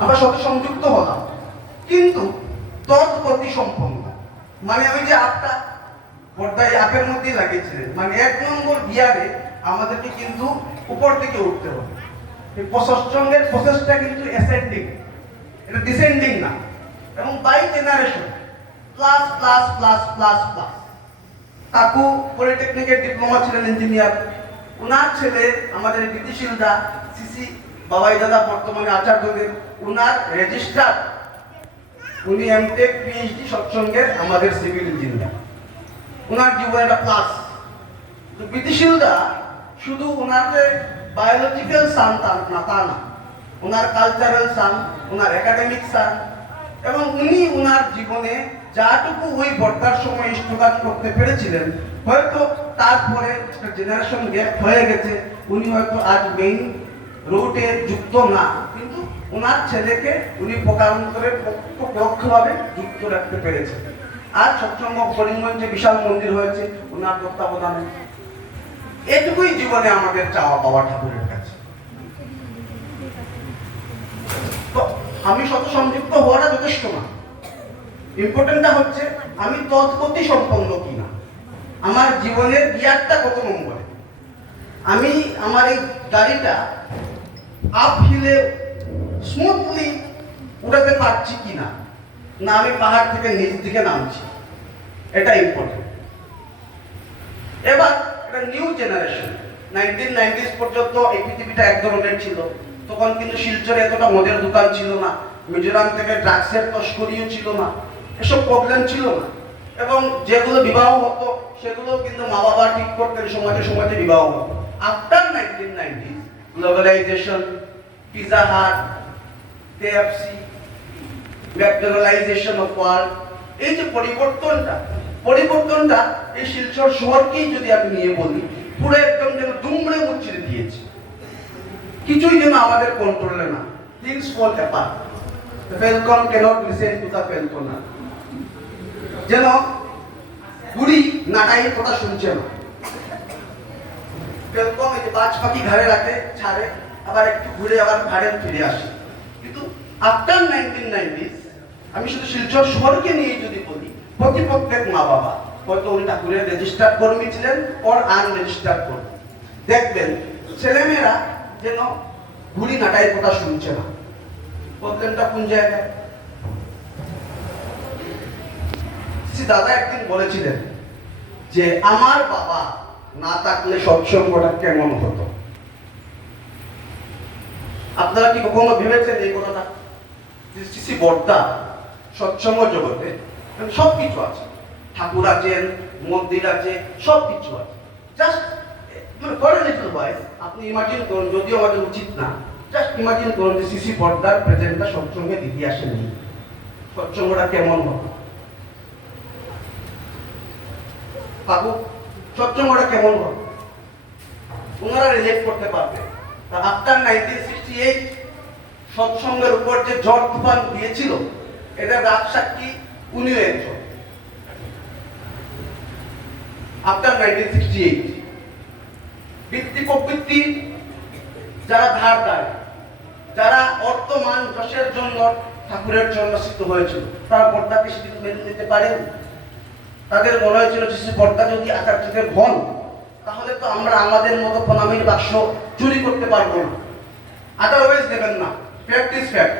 আমরা সাথে সংযুক্ত হলাম, কিন্তু তৎপতি সম্পন্ন, মানে ওই যে আপটা পর্দায় আপের মধ্যেই লাগিয়েছিলেন, মানে 1 নম্বর গিয়ারে আমাদেরকে কিন্তু উপর থেকে উঠতে হবে। এই সৎসঙ্গের প্রসেসটা কিন্তু অ্যাসেন্ডিং, এটা ডিসেন্ডিং না। এবং by generation plus plus plus plus plus. কাকু পলিটেকনিকের ডিপ্লোমা ছিলেন, ইঞ্জিনিয়ার। ওনার ছেলে আমাদের গীতিশীলদা সিসি বাবাই দাদা বর্তমানে আচার্যদেব, ওনার রেজিস্ট্রার, উনি এমটেক পিএইচডি সৎসঙ্গের আমাদের সিভিল ইঞ্জিনিয়ার। ওনার জীবনে একটা প্লাস। তো গীতিশীলদা শুধু ওনার যে বায়োলজিক্যাল সান তা না, ওনার কালচারাল সান, ওনার একাডেমিক সান, এবং উনি ওনার জীবনে যাটুকু ওই বর্তার সময় ইষ্টকাজ করতে পেরেছিলেন, হয়তো তারপরে জেনারেশন গ্যাপ হয়ে গেছে, উনি হয়তো আজ মেইন রুটে যুক্ত না, কিন্তু ওনার ছেলেকে উনি প্রকারান্তরে পরোক্ষভাবে যুক্ত রাখতে পেরেছেন। আর সৎসঙ্গ করিমগঞ্জে বিশাল মন্দির হয়েছে ওনার তত্ত্বাবধানে। এটুকুই জীবনে আমাদের চাওয়া পাওয়া ঠাকুরের কাছে। তো আমি শত সংযুক্ত হওয়াটা যথেষ্ট না, ইম্পর্টেন্টটা হচ্ছে আমি তৎপতি সম্পন্ন কিনা, আমার জীবনের গিয়ারটা কত নম্বরে, আমি আমার এই গাড়িটা আপ হিলে স্মুথলি উড়াতে পারছি কিনা, না আমি পাহাড় থেকে নিচ দিকে নামছি, এটা ইম্পর্টেন্ট। এবার এটা নিউ জেনারেশন, 1990s পর্যন্ত এই পৃথিবীটা এক ধরনের ছিল। তখন কিন্তু শিলচরে এতটা মদের দোকান ছিল না, মিজোরাম থেকে ড্রাগসের তস্করিও ছিল না, এসব প্রবলেম ছিল না। এবং যেগুলো বিবাহ হতো সেগুলো কিন্তু মা বাবা ঠিক করতেন, সমাজে সমাজে বিবাহ হতো। After 1990s globalization, pizza hut, KFC, McDonaldization of world, এই যে পরিবর্তনটা এই শিলচর শহরকেই যদি আমি নিয়ে বলি, পুরো একদম যেন দুমড়ে মুচড়ে দিয়েছে। কিছুই যেন আমাদের কন্ট্রোলে না। Things fall apart. The falcon cannot listen to the falconer. যেন বুড়ি নাটাইয়ের কথা শুনছে না। ফেলকন এই যে বাজ পাখি ঘাড়ে রাখে, ছাড়ে, আবার একটু ঘুরে আবার ঘাড়ে ফিরে আসে। কিন্তু আফটার 1990s আমি শুধু শিলচর শহরকে নিয়ে যদি বলি, প্রত্যেক মা বাবা, হয়তো উনি ঠাকুরের রেজিস্টার্ড কর্মী ছিলেন ওর আনরেজিস্টার্ড কর্মী, দেখবেন ছেলেমেয়েরা যেন ঘুড়ি নাটাইয়ের কথা শুনছে না। প্রবলেমটা কোন জায়গায়? দাদা একদিন বলেছিলেন যে আমার বাবা না থাকলে সৎসঙ্গটা কেমন হতো। আপনারা কি কখনো ভেবেছেন এই কথাটা? শ্রী বর্দা সৎসঙ্গ জগতে সবকিছু আছে, ঠাকুর আছেন, মন্দির আছে, সবকিছু আছে। জাস্ট ফর এ লিটল বয়েস আপনি ইমাজিন করুন, যদিও আমাদের উচিত না, জাস্ট ইমাজিন করুন যে শ্রী বর্দার প্রেজেন্টটা সৎসঙ্গের ইতিহাসে নেই, সৎসঙ্গটা কেমন হতো? বাবু সৎসঙ্গটা কেমন হতো? ওনারা রিলেট করতে পারবে। আফটার 1968 সৎসঙ্গের উপর যে ঝড় তুফান দিয়েছিল, এটা রাজ সাক্ষী উনিও একজন। আফটার 1968 বৃত্তি প্রবৃত্তি যারা ধার দেয়, যারা অর্থমান যশের জন্য ঠাকুরের জন্মস্থিত হয়েছিল, তারা বর্দাকে সেদিন মেনে নিতে পারেন। তাদের মনে হয়েছিল যে বর্দা যদি আচার্যদের হন, তাহলে তো আমরা আমাদের মতো প্রণামীর বাক্স চুরি করতে পারবো না, আদারওয়াইজ দেবেন না। Fact is fact.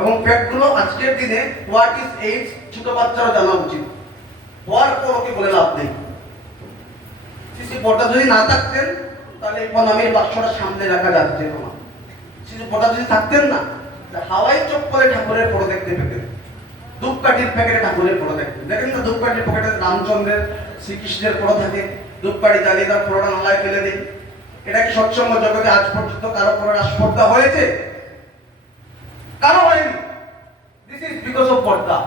এবং ফ্যাক্টগুলো আজকের দিনে হোয়াট ইজ এইডস ছোট বাচ্চারা জানা উচিত। হওয়ার পর ওকে বলে লাভ নেই। শ্রী বর্দা যদি না থাকতেন, তাহলে এই প্রণামীর বাক্সটা সামনে রাখা যাচ্ছে না। শ্রী বর্দা যদি থাকতেন না, হাওয়াই চপ্পলে ঠাকুরের ফটো দেখতে পেতেন, ধূপকাঠির প্যাকেটে ঠাকুরের ফটো দেখতেন। দেখেন না ধূপকাঠির প্যাকেটে রামচন্দ্রের, শ্রীকৃষ্ণের ফটো থাকে, ধূপকাঠি জ্বালিয়ে তার ফটোটা নালায় ফেলে দিন। এটা কি সৎসঙ্গ জগতে আজ পর্যন্ত কারো ফটোর আস্পর্ধা হয়েছে? কারো হয়নি। দিস ইজ বিকজ অফ বর্দা।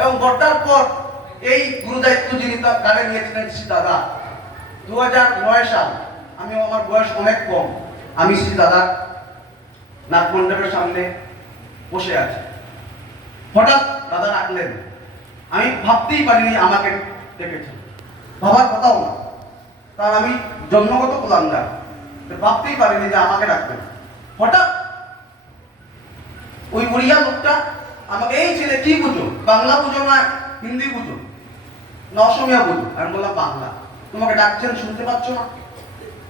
এবং বর্দার পর এই গুরু দায়িত্ব যিনি তার কানে নিয়েছিলেন শ্রী দাদা। 2009 সাল, আমি আমার বয়স অনেক কম, আমি শ্রী দাদার নাটমণ্ডপের সামনে বসে আছি। হঠাৎ দাদা ডাকলেন, আমি ভাবতেই পারিনি আমাকে ডেকেছেন, ভাবার কথাও না, কারণ আমি জন্মগত কুলাঙ্গার, ভাবতেই পারিনি যে আমাকে ডাকবেন। হঠাৎ ওই উড়িয়া লোকটা আমাকে, এই ছেলে কি বুঝো, বাংলা বুঝো না হিন্দি বুঝো না অসমীয়া বুঝো? আমি বললাম বাংলা। তোমাকে ডাকছেন শুনতে পাচ্ছ না?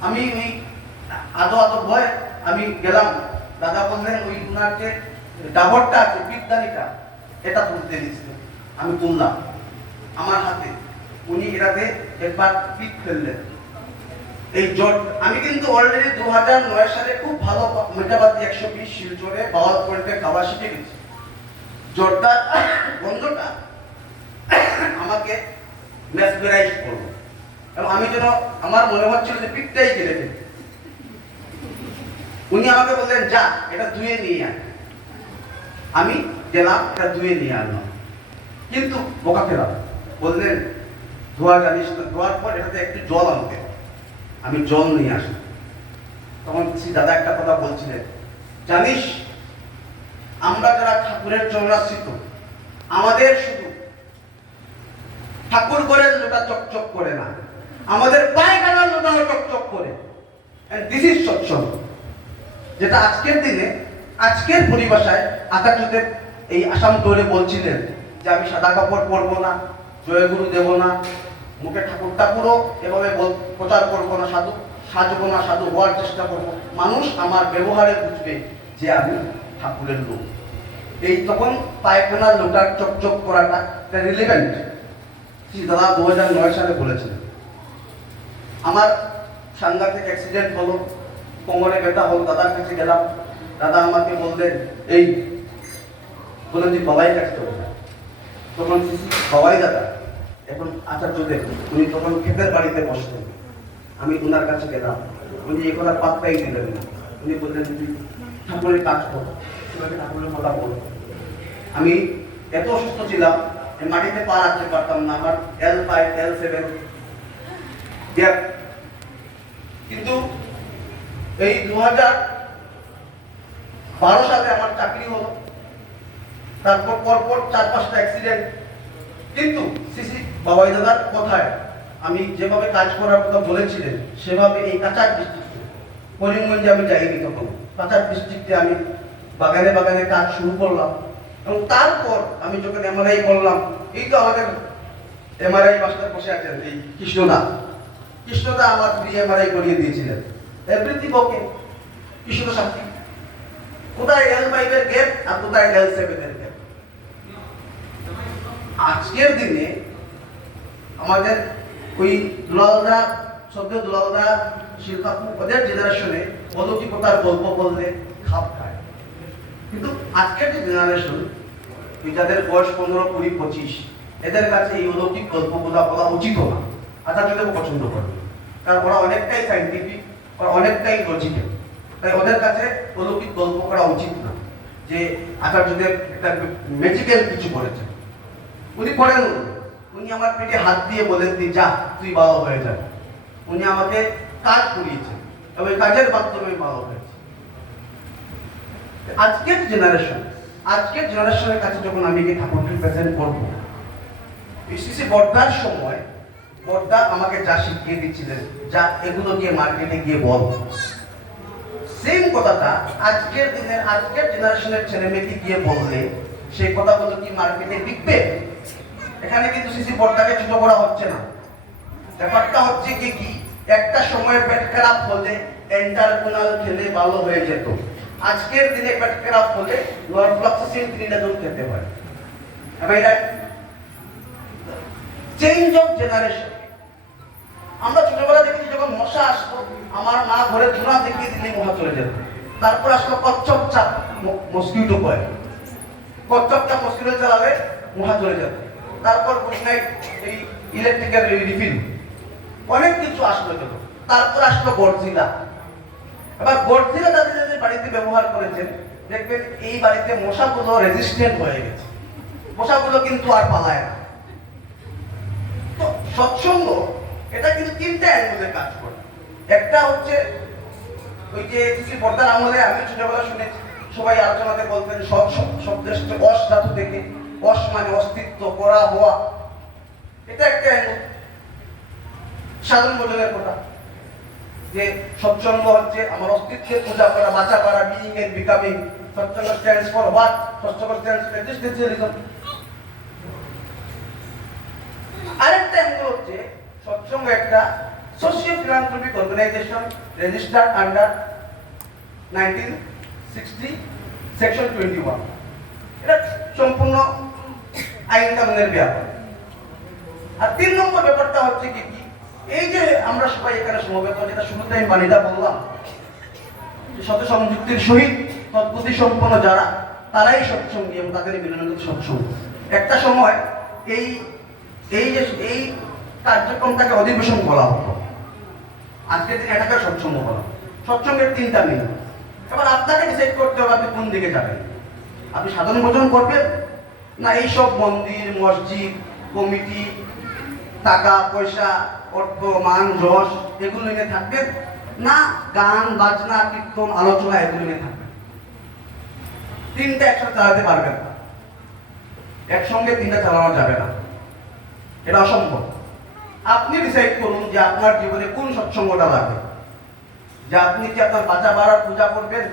আমি ওই আদো আদো ভয় আমি গেলাম। দাদা বললেন ওই উনার যে ডাবরটা আছে বিদ্যানিটা এটা তুলতে দিচ্ছিল। আমি তুললাম আমার হাতে, উনি এটাতে একবার পিক ফেললেন। এই জট আমি কিন্তু অলরেডি 2009 সালে খুব ভালো মেটাবাতি 120 শিলচরে বাওয়াল পয়েন্টে খাওয়া শিখে গেছি। জটটা বন্ধটা আমাকে মেসমেরাইজ করলো এবং আমি যেন আমার মনে হচ্ছিল যে পিকটাই কেড়ে ফেলি। উনি আমাকে বললেন যা এটা ধুয়ে নিয়ে আয়। আমি গেলাম, এটা ধুয়ে নিয়ে আনলাম, কিন্তু বোকা খেলাম। বললেন ধোয়া জানিস না, ধোয়ার পর এটাতে একটু জল আনতে। আমি জল নিয়ে আসি। তখন দাদা একটা কথা বলছিলেন, জানিস আমরা যারা ঠাকুরের চরণাশ্রিত, আমাদের শুধু ঠাকুর ঘরের লোটা চকচক করে না, আমাদের পায়খানার লোটাও চকচক করে। দিস ইজ সৎসঙ্গ, যেটা আজকের দিনে আজকের পরিভাষায় আচার্যদেব এই আসাম দৌড়ে বলছিলেন যে আমি সাদা কাপড় পরবো না, জয়গুরু দেব না, মুখে ঠাকুর ঠাকুরও এভাবে প্রচার করবো না, সাধু সাজবো না, সাধু হওয়ার চেষ্টা করবো। মানুষ আমার ব্যবহারে বুঝবে যে আমি ঠাকুরের লোক। এই তখন পায়খানার লোটার চকচক করাটা রিলেভেন্ট দাদা 2009 সালে বলেছিলেন। আমার সাংঘাতিক অ্যাক্সিডেন্ট হলো, কোমরে ব্যথা হলো, দাদার কাছে গেলাম। দাদা আমাকে বললেন এই বলেন যে বাবাই কাছে চলে যায়। তখন বাবাই দাদা এখন আচার্যদেব উনি তখন ক্ষেতের বাড়িতে বসতেন। আমি ওনার কাছে গেলাম, উনি এগুলো পাত্তাই দিলেন না। উনি বললেন তুই ঠাকুরের কাজ করো, ঠাকুরের কথা বলো। আমি এত অসুস্থ ছিলাম মাটিতে পা রাখতে পারতাম না, আমার L5 L7 গ্যাপ। কিন্তু এই 2012 সালে আমার চাকরি হলো, তারপর পরপর 4-5টা অ্যাক্সিডেন্ট। কিন্তু সিসি বাবাই দাদার কথায় আমি যেভাবে কাজ করার কথা বলেছিলেন সেভাবে এই কাছাড় ডিস্ট্রিক্টে, করিমগঞ্জে আমি যাইনি। তখন কাছাড় ডিস্ট্রিক্টে আমি বাগানে বাগানে কাজ শুরু করলাম। এবং তারপর আমি যখন এমআরআই করলাম, এই তো আমাদের এমআরআই মাস্টার বসে আছেন এই কৃষ্ণদা আমার ফ্রি এমআরআই করিয়ে দিয়েছিলেন। এভরিথিং ওকে, কৃষ্ণ সাক্ষী। কোথায় L5 এর গ্যাপ আর কোথায় L7 এর গ্যাপ। আজকের দিনে আমাদের ওই দুলালদা, সদ্য দুলালদা, শিল্পাপু ওদের জেনারেশনে অলৌকিকতার গল্প বললে খাপ খায়। কিন্তু আজকের যে জেনারেশন, যাদের বয়স 15, 20, 25, এদের কাছে এই অলৌকিক গল্পগুলো বলা উচিত না। আচার্যদেব পছন্দ করে, কারণ ওরা অনেকটাই সাইন্টিফিক, ওরা অনেকটাই লজিক্যাল। তাই ওদের কাছে অলৌকিক গল্প করা উচিত না যে আচার্যদেব একটা ম্যাজিক্যাল কিছু করেছেন। উনি করেন, উনি আমার পেটে হাত দিয়ে বলেন যা তুই ভালো হয়ে যাবে। উনি আমাকে কাজ করিয়েছেন এবং কাজের মাধ্যমে ভালো হয়েছে। আজকের জেনারেশনের কাছে যখন আমি ঠাকুরকে প্রেজেন্ট করবো, বিশেষ বর্ধার সময় বর্ধা আমাকে যা শিখিয়ে দিচ্ছিলেন, যা এগুলো গিয়ে মার্কেটে গিয়ে বল, সেম কথাটা আজকের দিনের আজকের জেনারেশনের ছেলে মেয়েকে গিয়ে বললে সেই কথাগুলো কি মার্কেটে বিকবে? এখানে কিন্তু সিসি বর্ধাকে ছোট করা হচ্ছে না। ব্যাপারটা হচ্ছে কি একটা সময় পেট খারাপ হলে এন্টারকোনাল খেলে ভালো হয়ে যেত। আজকের দিনে পেট খারাপ হলে নরফ্লক্সাসিন ট্রিনাজল খেতে হয়। Change of generation. আমরা ছোটবেলা দেখেছি যখন মশা আসতো, আমার মা ঘরে ধুনা দেখিয়ে দিলে মশা চলে যেত। তারপর আসলো কচ্ছপ চাপ, মস্কিটো কয়েল। কচ্ছপ চাপ মস্কিটো চালালে মশা চলে যেত। তারপর গুড নাইট এই ইলেকট্রিক্যাল রিফিল, অনেক কিছু আসলো। তারপর আসলো গডজিলা। এবার গডজিলা যাদের বাড়িতে ব্যবহার করেছেন দেখবেন এই বাড়িতে মশাগুলো রেজিস্ট্যান্ট হয়ে গেছে, মশাগুলো কিন্তু আর পালায় না। তো সৎসঙ্গ এটা কিন্তু তিনটা অ্যাঙ্গেলে কাজ করে। একটা হচ্ছে ওই যে পর্দার আমলে আমি ছোটবেলা শুনেছি, সবাই আলোচনাতে বলতেন সৎ শব্দের অস ধাতু থেকে, অস মানে অস্তিত্ব, করা, হওয়া। এটা একটা অ্যাঙ্গেল। সাধারণ বোঝনের কথা যে সৎসঙ্গ হচ্ছে আমার অস্তিত্বের পূজা করা, বাঁচা করা, বিইং এর becoming. Satsang stands for what? Satsang stands for existentialism. আরেকটা অ্যাঙ্গেল হচ্ছে সৎসঙ্গ একটা socio philanthropic organisation registered under 1960 section 21। এটা সম্পূর্ণ আইন কানুনের ব্যাপার। আর 3 নম্বর ব্যাপারটা হচ্ছে কি, এই যে আমরা সবাই এখানে সমবেত, যেটা শুরুতে আমি বাণীটা বললাম, সত সংযুক্তির সহিত তদ্বুদ্ধি সম্পন্ন যারা, তারাই সৎসঙ্গী এবং তাদের মিলনায়তন সৎসঙ্গ। একটা সময় এই এই কার্যক্রমটাকে অধিবেশন বলা হতো, আজকের দিনে এটাকে সৎসঙ্গ বলা। সৎসঙ্গের 3টা মিনিট। এবার আপনাকে ডিসাইড করতে হবে আপনি কোন দিকে যাবেন। আপনি সাধন ভোজন করবেন, না এইসব মন্দির মসজিদ কমিটি টাকা পয়সা অর্থ মান যশ এগুলো নিয়ে থাকবেন, না গান বাজনা কীর্তন আলোচনা এগুলো নিয়ে থাকবেন। 3টা একসাথে চালাতে পারবেন না, একসঙ্গে 3টা চালানো যাবে না, এটা অসম্ভব। আপনি ডিসাইড করুন যে আপনার জীবনে কোন সৎসঙ্গটা লাগবে। যে আপনি কি আপনার বাঁচা বাড়ার পূজা করবেন,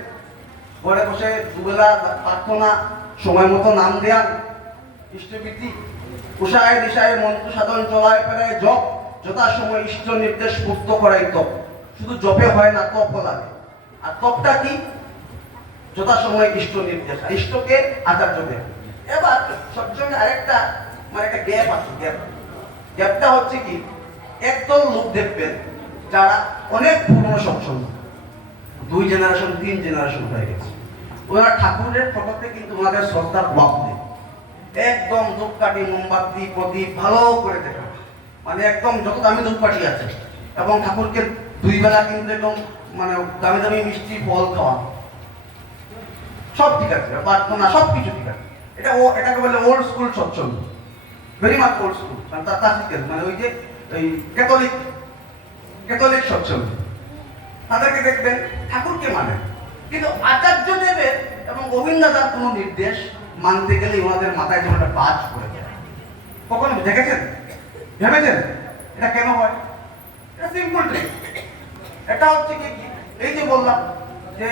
ঘরে বসে দুবেলা প্রার্থনা, সময় মতো নাম দেন, ইষ্টবৃত্তি, উষায় দিশায় মন্ত্র সাধন চলায় ফেরায় জপ, যথাসময় ইষ্ট নির্দেশ মুক্ত করাই তপ। শুধু জপে হয় না, তপও লাগে। আর তপটা কি? যথাসময় ইষ্ট নির্দেশ, ইষ্টকে আচার্য দেব। এবার সৎসঙ্গে আরেকটা একটা গ্যাপ আছে। গ্যাপটা হচ্ছে কি, একদল লোক দেখবেন যারা অনেক পুরনো সৎসঙ্গ, 2 জেনারেশন 3 জেনারেশন হয়ে গেছে, ওরা ঠাকুরের ফটোতে কিন্তু ওনাদের শ্রদ্ধার ব্লক দেয়, একদম ধূপকাঠি মোমবাতি প্রদীপ ভালো করে দেখা, মানে একদম যত দামি ধূপকাঠি আছে, এবং ঠাকুরকে 2 বেলা কিন্তু একদম দামি দামি মিষ্টি ফল খাওয়া, সব ঠিক আছে, প্রার্থনা সব কিছু ঠিক আছে। এটাকে বলে ওল্ড স্কুল সৎসঙ্গ, ভেরি মাচ ওল্ড স্কুল, ওই যে ওই ক্যাথলিক সৎসঙ্গ। তাদেরকে দেখবেন ঠাকুরকে মানে, কিন্তু আচার্য দেবের এবং গোবিন্দ দাদার কোনো নির্দেশ মানতে গেলে ওনাদের মাথায় যেন একটা বাজ পড়ে যায়। কখনো দেখেছেন, ভেবেছেন এটা কেন হয়? এটা সিম্পল ট্রিক। এটা হচ্ছে কি, এই যে বললাম যে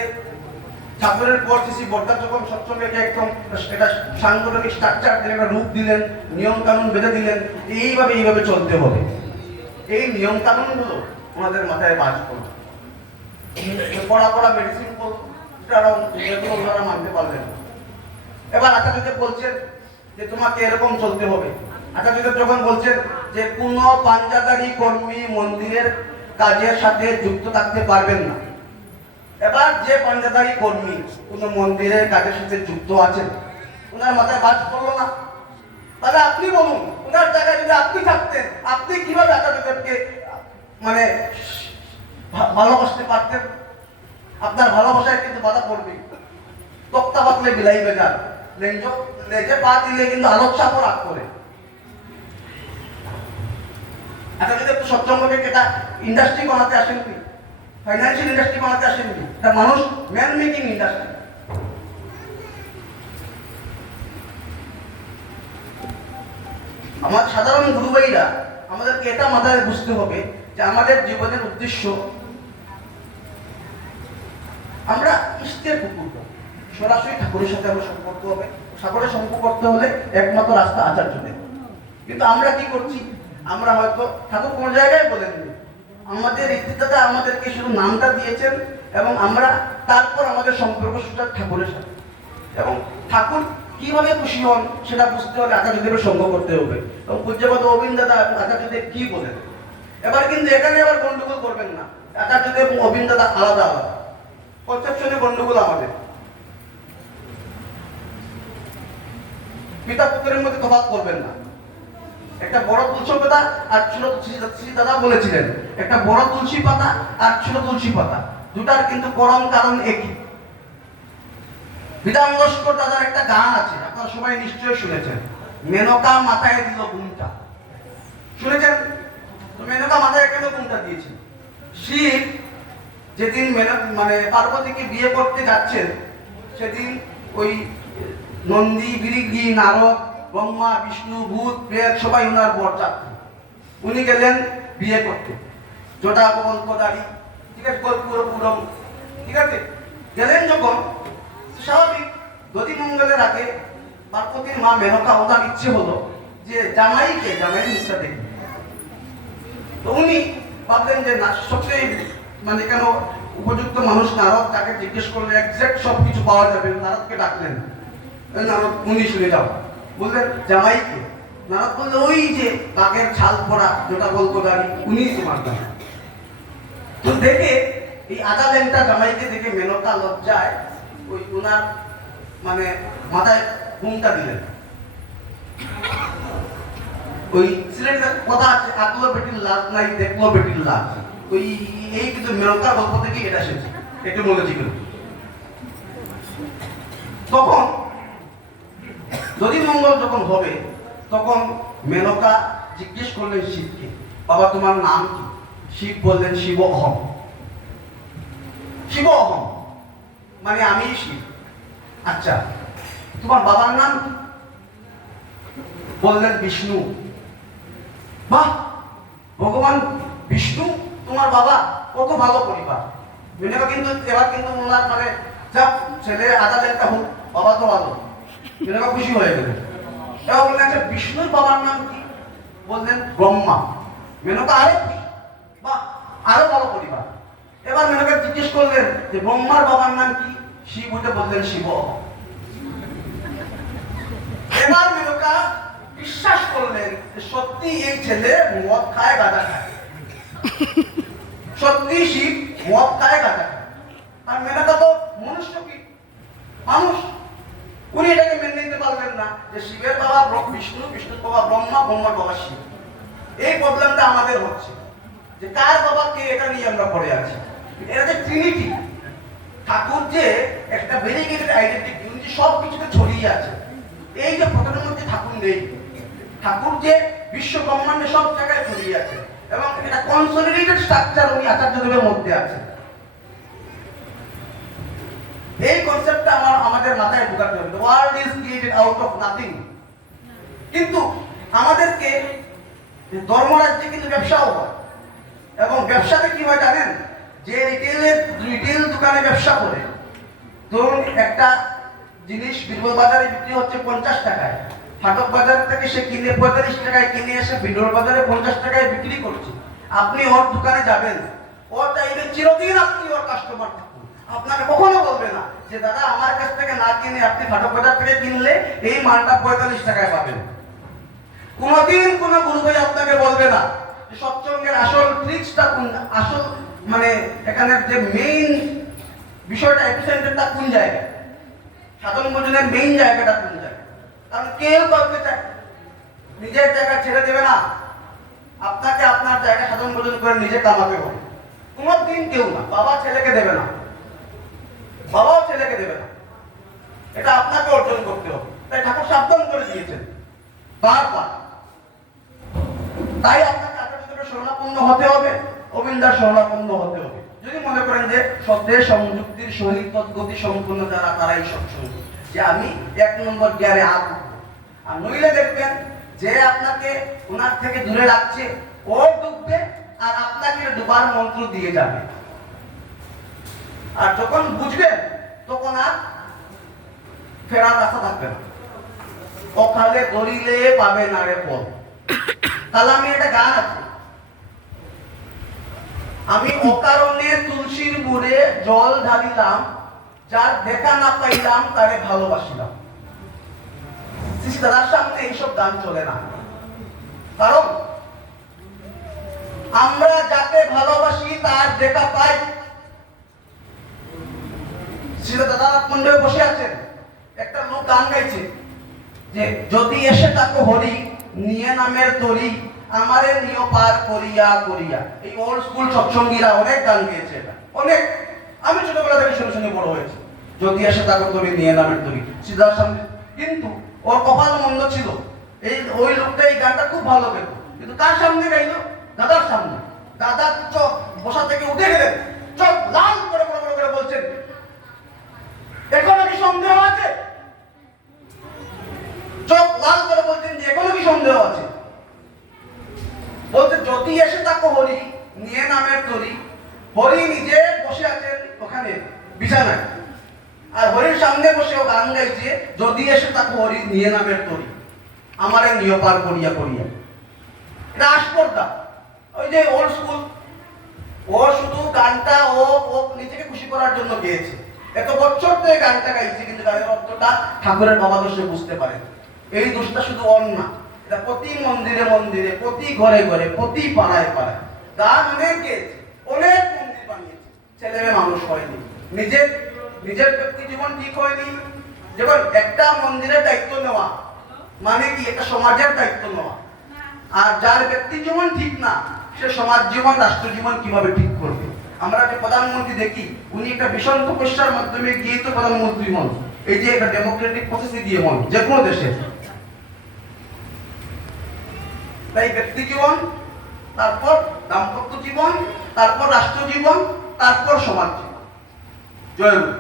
ঠাকুরের পর শ্রী বর্দা যখন সৎসঙ্গকে একদম এটা সাংগঠনিক স্ট্রাকচার দিলেন, একটা রূপ দিলেন, নিয়ম কানুন বেঁধে দিলেন, এইভাবে চলতে হবে। এই নিয়ম কানুনগুলো ওনাদের মাথায় বাজ পড়ল, পড়া মেডিসিন ওনারা মানতে পারলেন। এবার আচার্যদেব বলছেন যে তোমাকে এরকম চলতে হবে। আচার্যদেব যখন বলছেন যে কোন পাঞ্জাদারি কর্মী মন্দিরের কাজের সাথে যুক্ত থাকতে পারবেন না। এবার যে পাঞ্জাদারি কর্মী কোন মন্দিরের কাজের সাথে যুক্ত আছেন, ওনার মাথায় বাজ পড়লো না। তাহলে আপনি বলুন, ওনার জায়গায় যদি আপনি থাকতেন, আপনি কিভাবে আচার্যদেবকে ভালোবাসতে পারতেন? আপনার ভালোবাসায় কিন্তু বাধা পড়বে। তক্তা পাতলে বিলাই বেজার, লেজে পা দিলে কিন্তু আলোক চাপও রাগ করে। আচার্যদেব তো সৎসঙ্গকে এটা ইন্ডাস্ট্রি বানাতে আসেননি, ফাইন্যান্সিয়াল ইন্ডাস্ট্রি বানাতে আসেননি, এটা মানুষ ম্যান মেকিং ইন্ডাস্ট্রি। আমার সাধারণ গুরু ভাইরা আমাদেরকে এটা মাথায় বুঝতে হবে যে আমাদের জীবনের উদ্দেশ্য, আমরা ইষ্টের কুকুর, সরাসরি ঠাকুরের সাথে আমরা সম্পর্ক হবে। ঠাকুরের সম্পর্ক করতে হলে একমাত্র রাস্তা আচার্যদেব। কিন্তু আমরা কি করছি, আমরা হয়তো ঠাকুর কোন জায়গায় বলেননি, আমাদের ইত্যাদিটা আমাদেরকে শুধু নামটা দিয়েছেন, এবং আমরা তারপর আমাদের সম্পর্ক সুযোগ ঠাকুরের সাথে, এবং ঠাকুর কিভাবে খুশি হন সেটা বুঝতে হলে আচার্যদেবের সঙ্গ করতে হবে। এবং পূজ্যপাদ গোবিন্দ দাদা এবং আচার্যদেব কি বলেন, এবার কিন্তু এখানে আবার গন্ডগোল করবেন না। আচার্যদেব এবং গোবিন্দ দাদা আলাদা আলাদা কনসেপশনে গন্ডগোল আমাদের। পিতা পুত্রের মধ্যে তফাৎ করবেন না। একটা বড় তুলসী পাতা আর ছোট তুলসী দাদা বলেছিলেন, একটা বড় তুলসী পাতা আর ছোট তুলসী পাতা, দুটার কিন্তু পরম কারণ একই। বিধান লস্কর দাদার একটা গান আছে, আপনারা সবাই নিশ্চয়ই শুনেছেন, মেনকা মাথায় দিল ঘুমটা। শুনেছেন? মেনকা মাথায় কেন ঘুমটা দিয়েছে? শিব যেদিন পার্বতীকে বিয়ে করতে যাচ্ছেন, সেদিন ওই নন্দী বিরিগি নারদ ব্রহ্মা বিষ্ণু ভূত প্রেত সবাই ওনার বরযাত্রী। উনি গেলেন বিয়ে করতে, জটা কল্পদারি, ঠিক আছে, কর্পূরপুরম, ঠিক আছে। গেলেন যখন স্বাভাবিক দধি মঙ্গলের আগে পার্বতীর মা মেনকা ওনার ইচ্ছে হলো যে জামাই মুখটা দেখবে। তো উনি ভাবলেন যে না, সবচেয়ে মানে কেন উপযুক্ত মানুষ নারদ, তাকে জিজ্ঞেস করলে এক্সাক্ট সবকিছু পাওয়া যাবে। নারদকে ডাকলেন, নারদ উনি শুনে যাও, বললেন জামাইকে। নারদ বললে ওই যে বাঘের ছাল পরা যেটা বলতো গাড়ি, উনি তোমার জামাই। তো দেখে এই আদা ল্যাংটা জামাইকে দেখে মেনকা লজ্জায় ওই ওনার মানে মাথায় ঘুমটা দিলেন। ওই সিলেটের কথা আছে, আকলো বেটির লাভ নাই দেখলো বেটির লাভ। ওই এই কিন্তু মেনকার গল্প থেকে এটা এসেছে, একটু মনে ছিল। তখন দধি মঙ্গল যখন হবে, তখন মেনকা জিজ্ঞেস করলেন শিবকে, বাবা তোমার নাম কি? শিব বললেন শিব অহম। শিব অহম মানে আমি শিব। আচ্ছা, তোমার বাবার নাম কি? বললেন বিষ্ণু। বাহ, ভগবান বিষ্ণু তোমার বাবা, কত ভালো পরিবার। মেনকা কিন্তু এবার কিন্তু ওনার মানে যা ছেলে আদা লেখা হোক, বাবা তো ভালো। মেনকা খুশি হয়ে গেলেন। এবার বললেন আচ্ছা বিষ্ণুর বাবার নাম কি? বললেন ব্রহ্মা। মেনকা আরো খুশি, বাহ আরো ভালো পরিবার। এবার মেনকা জিজ্ঞেস করলেন যে ব্রহ্মার বাবার নাম কি? শিব হতে বললেন শিব। এবার মেনকা বিশ্বাস করলেন যে সত্যি এই ছেলে মদ খায় গাঁজা খায়, সত্যি শিব মদ খায় গাঁজা খায়। আর মেনকা তো মনুষ্য, কি মানুষ, উনি এটাকে মেনে নিতে পারলেন না যে শিবের বাবা বিষ্ণু, বিষ্ণুর বাবা ব্রহ্মা, ব্রহ্মার বাবা শিব। এই প্রবলেমটা আমাদের হচ্ছে যে কার বাবা কে, এটা নিয়ে আমরা পড়ে আছি। এটা যে ট্রিনিটি, ঠাকুর যে একটা ভেরিগেটেড আইডেন্টিটি, উনি সব কিছুতে ছড়িয়ে আছে। এই যে প্রথমের মধ্যে ঠাকুর নেই, ঠাকুর যে বিশ্ব ব্রহ্মাণ্ডে সব জায়গায় ছড়িয়ে আছে এবং এটা কনসলিডেটেড স্ট্রাকচার উনি আচার্যদেবের মধ্যে আছে। এই কনসেপ্টটা আমাদের মাথায় ঢোকাতে হবে। World is created out of nothing. কিন্তু আমাদেরকে ধর্মরাজ্যে কিন্তু ব্যবসাও হয়, এবং ব্যবসাতে কি হয় জানেন? যে রিটেল দোকানে ব্যবসা করে, ধরুন একটা জিনিস বিরবল বাজারে বিক্রি হচ্ছে 50 টাকায়, ফাটক বাজার থেকে সে কিনে 45 টাকায় কিনে এসে বিরবল বাজারে 50 টাকায় বিক্রি করছে। আপনি ওর দোকানে যাবেন, ও চাইবে চিরদিন আপনি ওর কাস্টমার থাকুন। আপনাকে কখনো বলবে না যে দাদা আমার কাছ থেকে না কিনে আপনি ফাটক বাজার থেকে কিনলে এই মালটা 45 টাকায় পাবেন। কোনদিন কোনো গুরু ভাই আপনাকে বলবে না যে সৎসঙ্গের আসল ট্রিক্সটা কোন, আসল মানে এখানে যে মেইন বিষয়টা, এপিসেন্টারটা কোন জায়গায়, সাধন ভোজনের মেইন জায়গাটা কোন জায়গায়। কারণ কেউ কাউকে নিজের জায়গা ছেড়ে দেবে না, আপনাকে আপনার জায়গা সাধন ভোজন করে নিজে কামাতে হবে। কোনদিন কেউ না, বাবা ছেলেকে দেবে না, বাবাও ছেলেকে দেবে না, এটা আপনাকে অর্জন করতে হবে। তাই ঠাকুর সাবধান করে দিয়েছেন বারবার। তাই আপনাকে আচার্যদেবের শরণাপন্ন হতে হবে, অবিন্দার শরণাপন্ন হতে হবে। যদি মনে করেন যে সত্যের সংযুক্তির সহিত তদ্গতি সম্পূর্ণ যারা, তারাই সৎসঙ্গ, যে আমি 1 নম্বর গিয়ারে আপ। আর নইলে দেখবেন যে আপনাকে ওনার থেকে দূরে রাখছে, ও ডুববে আর আপনাকে ডুবার মন্ত্র দিয়ে যাবে। আর যখন বুঝবেন তখন আর ফেরার রাস্তা থাকবে না। অকালে ধরিলে পাবে না রে ফল। তাহলে আমি একটা গান আছে, আমি অকারণে তুলসীর মুড়ে জল ঢালিলাম, যার দেখা না পাইলাম তারে ভালোবাসিলাম। সিস্টার সামনে এইসব গান চলে না, কারণ আমরা যাকে ভালোবাসি তার দেখা পাই। দাদানাথ মন্ডলে বসে আছেন, একটা লোক গান গাইছে যে যদি এসে তাকে হরি নিয়ে নামের তরি, আমারে নিয় পার করিয়া করিয়া। এই ওল্ড স্কুল সৎসঙ্গীরা অনেক গান গেয়েছে, এটা অনেক, আমি ছোটবেলা থেকে শুনে শুনে বড় হয়েছি। যদি এসে তাকে তরি নিয়ে নামের তরি, সিদ্ধার সামনে। কিন্তু ওর কপাল মন্দ ছিল, ওই লোকটা এই গানটা খুব ভালো পেত, কিন্তু কার সামনে গাইলো? দাদার সামনে। দাদা চোখ বসা থেকে উঠে গেলেন, চোখ লাল করে বড় বড় করে বলছেন, এখনো কি সন্দেহ আছে? চোখ লাল করে বলছেন যে এখনো কি সন্দেহ আছে? বলতে যদি এসে তাকে হরি নিয়ে নামের তরি, হরি নিজে বসে আছেন ওখানে বিছানায়, আর হরির সামনে বাগানে বসেও গান গাইছে, যদি এসে তাকে হরি নিয়ে নামের তরি, আমারে নিয় পার করিয়া করিয়া। এটা আসপর্দা, ওই যে ওল্ড স্কুল। ও শুধু গানটা ও নিজেকে খুশি করার জন্য গেয়েছে, এত বছর ধরে গানটা গাইছে, কিন্তু গানের অর্থটা ঠাকুরের বাবা দোষে বুঝতে পারে। এই দোষটা শুধু অন না, এটা প্রতি মন্দিরে মন্দিরে, প্রতি ঘরে ঘরে, প্রতি পাড়ায় পাড়ায় গান অনেক গেয়েছে, অনেক মন্দির বানিয়েছে, ছেলে মেয়ে মানুষ হয়নি, নিজের নিজের ব্যক্তি জীবন ঠিক হয়নি। যেমন একটা মন্দিরের দায়িত্ব নেওয়া মানে কি, একটা সমাজের দায়িত্ব নেওয়া। আর যার ব্যক্তি জীবন ঠিক না, সে সমাজ জীবন, রাষ্ট্র জীবন কিভাবে ঠিক করবে? আমরা যে প্রধানমন্ত্রী দেখি, উনি একটা ভীষণ তপস্যার মাধ্যমে গিয়ে তো প্রধানমন্ত্রী হন, এই যে একটা ডেমোক্রেটিক প্রসেসে গিয়ে হন যে কোনো দেশে। তাই ব্যক্তি জীবন, তারপর দাম্পত্য জীবন, তারপর রাষ্ট্র জীবন, তারপর সমাজ জীবন। জয় গুরু।